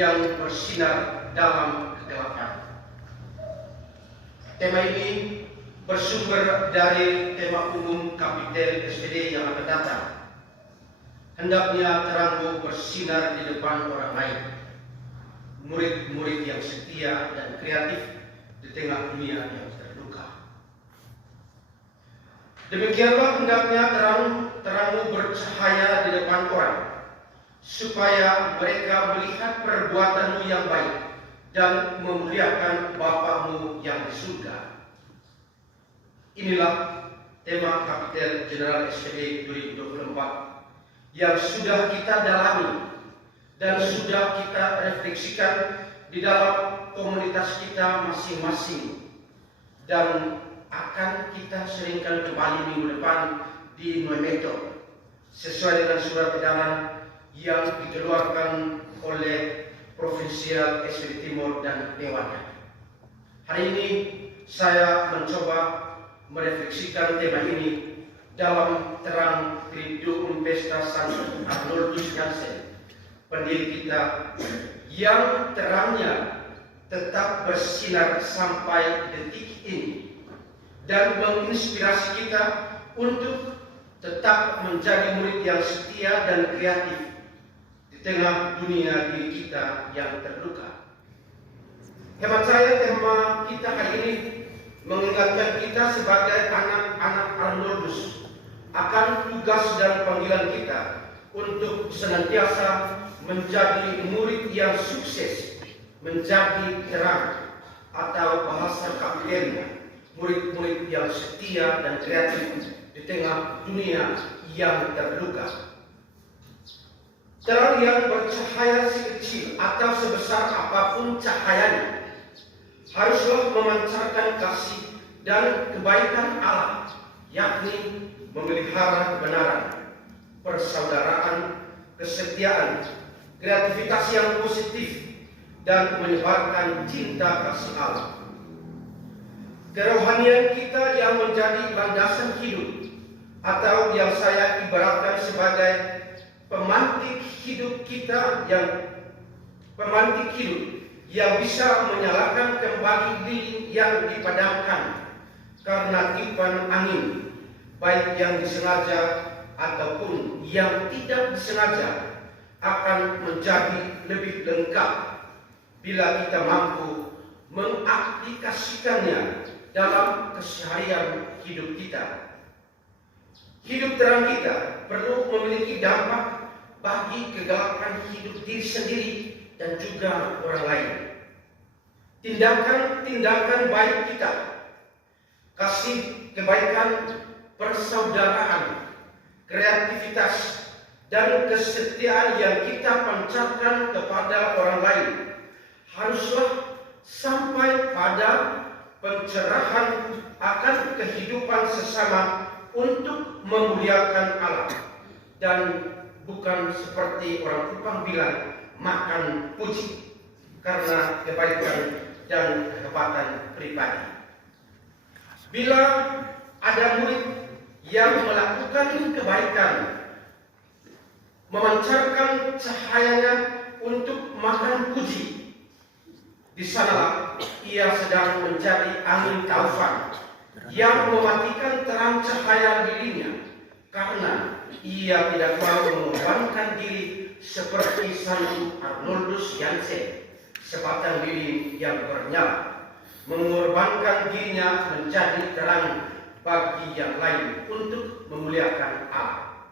yang bersinar dalam kegelapan. Tema ini bersumber dari tema umum Kapitel SPD yang akan datang. Hendaknya terangmu bersinar di depan orang lain, murid-murid yang setia dan kreatif di tengah dunia yang terluka. Demikianlah hendaknya terangmu bercahaya di depan orang, supaya mereka melihat perbuatanmu yang baik dan memuliakan Bapamu yang di surga. Inilah tema Kapitel General SPD 2024 yang sudah kita dalami dan sudah kita refleksikan di dalam komunitas kita masing-masing, dan akan kita seringkan kembali minggu depan di Noemeto sesuai dengan surat edaran yang dikeluarkan oleh Provinsial SPD Timur dan Dewannya. Hari ini saya mencoba merefleksikan tema ini dalam terang Triduum Pesta Santo Arnoldus Jansen, pendiri kita, yang terangnya tetap bersinar sampai detik ini dan menginspirasi kita untuk tetap menjadi murid yang setia dan kreatif di tengah dunia diri kita yang terluka. Hemat saya, tema kita hari ini mengingatkan kita sebagai anak-anak Arnoldus akan tugas dan panggilan kita untuk senantiasa menjadi murid yang sukses, menjadi terang, atau bahasa kapitelnya, murid-murid yang setia dan kreatif di tengah dunia yang terluka. Terang yang bercahaya sekecil atau sebesar apapun cahayanya haruslah memancarkan kasih dan kebaikan Allah, yakni memelihara kebenaran, persaudaraan, kesetiaan, kreativitas yang positif, dan menyebarkan cinta kasih Allah. Kerohanian kita yang menjadi landasan hidup, atau yang saya ibaratkan sebagai pemantik hidup kita, yang bisa menyalakan kembali lilin yang dipadamkan karena tiupan angin, baik yang disengaja ataupun yang tidak disengaja, akan menjadi lebih lengkap bila kita mampu mengaplikasikannya dalam keseharian hidup kita. Hidup terang kita perlu memiliki dampak bagi kegelapan hidup diri sendiri dan juga orang lain. Tindakan-tindakan baik kita, kasih, kebaikan, persaudaraan, kreativitas, dan kesetiaan yang kita pancarkan kepada orang lain haruslah sampai pada pencerahan akan kehidupan sesama untuk memuliakan Allah, dan bukan seperti orang kupang bilang makan puji karena kebaikan dan kehebatan pribadi. Bila ada murid yang melakukan kebaikan, memancarkan cahayanya untuk makan puji, di sanalah ia sedang menjadi angin taufan yang mematikan terang cahaya dirinya, karena ia tidak mau mengorbankan diri seperti Santo Arnoldus Jansen, sebatang lilin yang bernyala, mengorbankan dirinya menjadi terang bagi yang lain untuk memuliakan Allah.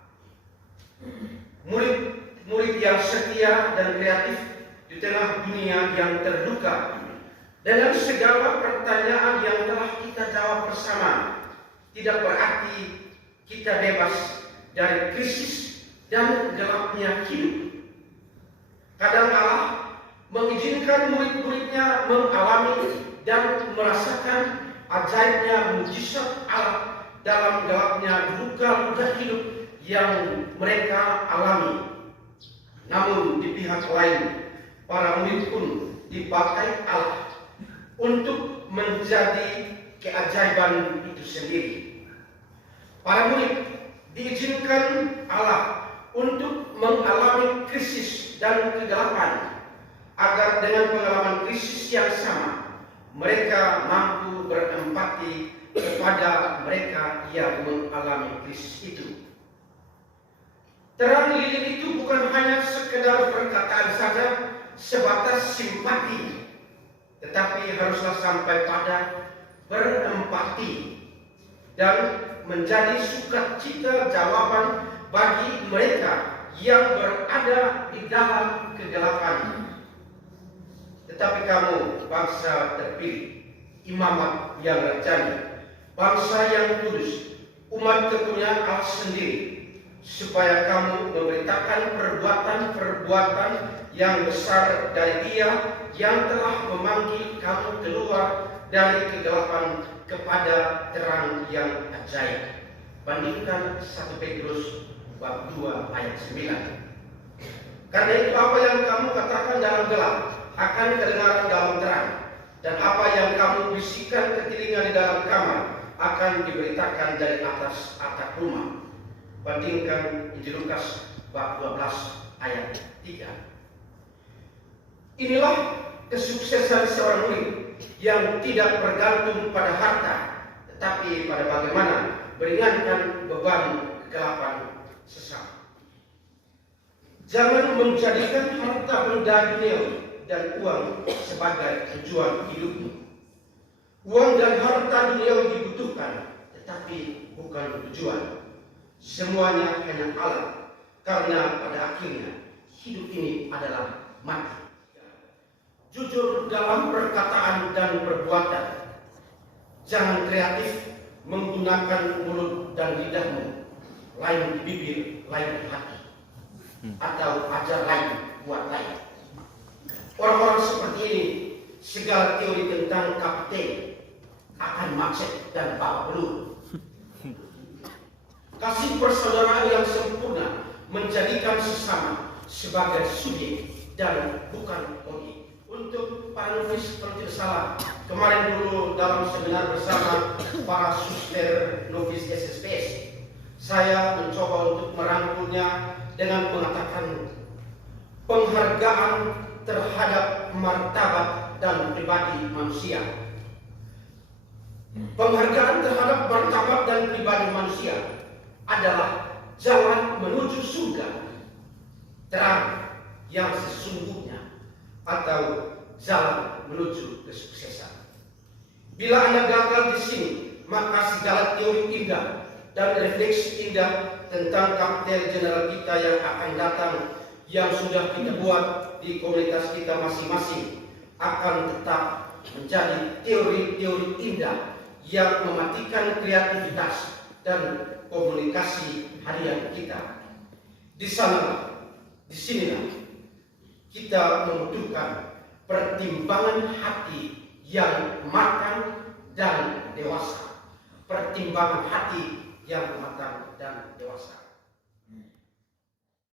Murid-murid yang setia dan kreatif di tengah dunia yang terluka, dengan segala pertanyaan yang telah kita jawab bersama, tidak berarti kita bebas dari krisis dan gelapnya hidup. Kadang Allah mengizinkan murid-muridnya mengalami dan merasakan ajaibnya mujizat Allah dalam gelapnya luka-luka hidup yang mereka alami. Namun di pihak lain, para murid pun dipakai Allah untuk menjadi keajaiban itu sendiri. Para murid diizinkan Allah untuk mengalami krisis dan kegelapan Yesus yang sama, mereka mampu berempati kepada mereka yang mengalami krisis itu. Terang lilin itu bukan hanya sekedar perkataan saja, sebatas simpati, tetapi haruslah sampai pada berempati dan menjadi sukacita jawaban bagi mereka yang berada di dalam kegelapan. Tetapi kamu bangsa terpilih, imamat yang rajani, bangsa yang kudus, umat kepunyaan Allah sendiri, supaya kamu memberitakan perbuatan-perbuatan yang besar dari Dia yang telah memanggil kamu keluar dari kegelapan kepada terang yang ajaib. Bandingkan 1 Petrus bab 2 ayat 9. Karena itu apa yang kamu katakan dalam gelap akan kedengaran dalam terang, dan apa yang kamu bisikan ke telinga di dalam kamar akan diberitakan dari atas atap rumah. Bandingkan Injil Lukas bab 12 ayat 3. Inilah kesuksesan seorang murid yang tidak bergantung pada harta, tetapi pada bagaimana meringankan beban kegelapan sesama. Jangan menjadikan harta benda dunia dan uang sebagai tujuan hidupmu. Uang dan harta dunia dibutuhkan, tetapi bukan tujuan. Semuanya hanya alat, karena pada akhirnya hidup ini adalah mati. Jujur dalam perkataan dan perbuatan. Jangan kreatif menggunakan mulut dan lidahmu, lain di bibir, lain di hati, atau ajar lain buat lain. Orang-orang seperti ini, segala teori tentang kapten akan macet dan bawa belur. Kasih persaudaraan yang sempurna menjadikan sesama sebagai subjek dan bukan objek. Untuk para novis kalau tidak salah, kemarin dulu dalam seminar bersama para suster novis SSPS, saya mencoba untuk merangkulnya dengan mengatakan penghargaan terhadap martabat dan pribadi manusia. Penghargaan terhadap martabat dan pribadi manusia adalah jalan menuju surga, terang yang sesungguhnya, atau jalan menuju kesuksesan. Bila Anda gagal di sini, maka segala teori indah dan refleksi indah tentang kapten general kita yang akan datang, yang sudah kita buat di komunitas kita masing-masing, akan tetap menjadi teori-teori indah yang mematikan kreativitas dan komunikasi harian kita. Di sana, di sinilah kita membutuhkan pertimbangan hati yang matang dan dewasa. Pertimbangan hati yang matang dan dewasa.